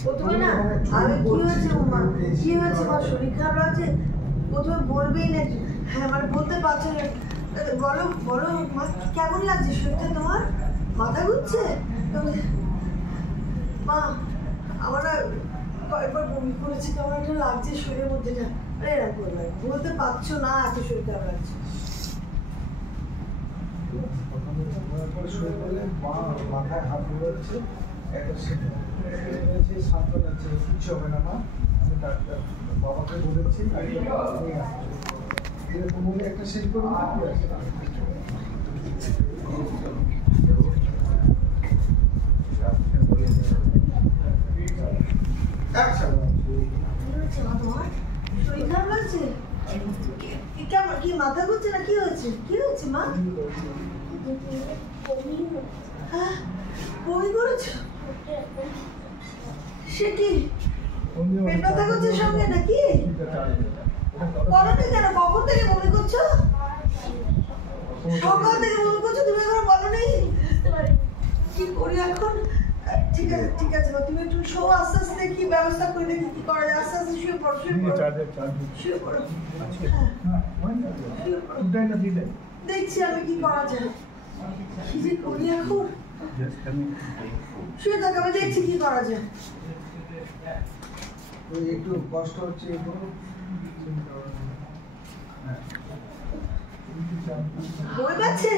প্রথমে না আমি কি হয়েছে মা শরীর খারাপ লাগছে প্রথমে বলবেই না হ্যাঁ মানে বলতে পারছো না বলো বলো মা কেমন লাগছে শরীরটা তোমার মাথা ঘুরছে মা আমার কয়েকবার বমি করেছি কেমন একটা লাগছে শরীরের মধ্যেটা এরকম করবে বলতে পারছো না এত শরীর খারাপ লাগছে মাথায় হাত ধরেছে একটা সান্ত্বনা যাচ্ছে কিচ্ছু হবে না মা আমি ডাক্তার বাবাকে বলেছি এরকম বলে একটা শেষ করে শরীর খারাপ লাগছে কেমন কি মাথা ঘুরছে না কি হয়েছে মা হ্যাঁ বমি করেছো সে কি পেট ব্যথা করছে সঙ্গে নাকি বলোনি কেন কখন থেকে বমি করছো সকাল থেকে বমি করছো তুমি এখন বলোনি কি করি এখন ঠিক আছে তুমি একটু শো আস্তে আস্তে কি ব্যবস্থা করে দেখি কি করা যায় আস্তে আস্তে শুয়ে পড়ো দেখছি আমি কি করা যায় কি যে করি এখন শুয়ে থাক আমি দেখছি কি করা যায় একটু কষ্ট হচ্ছে বই পাচ্ছে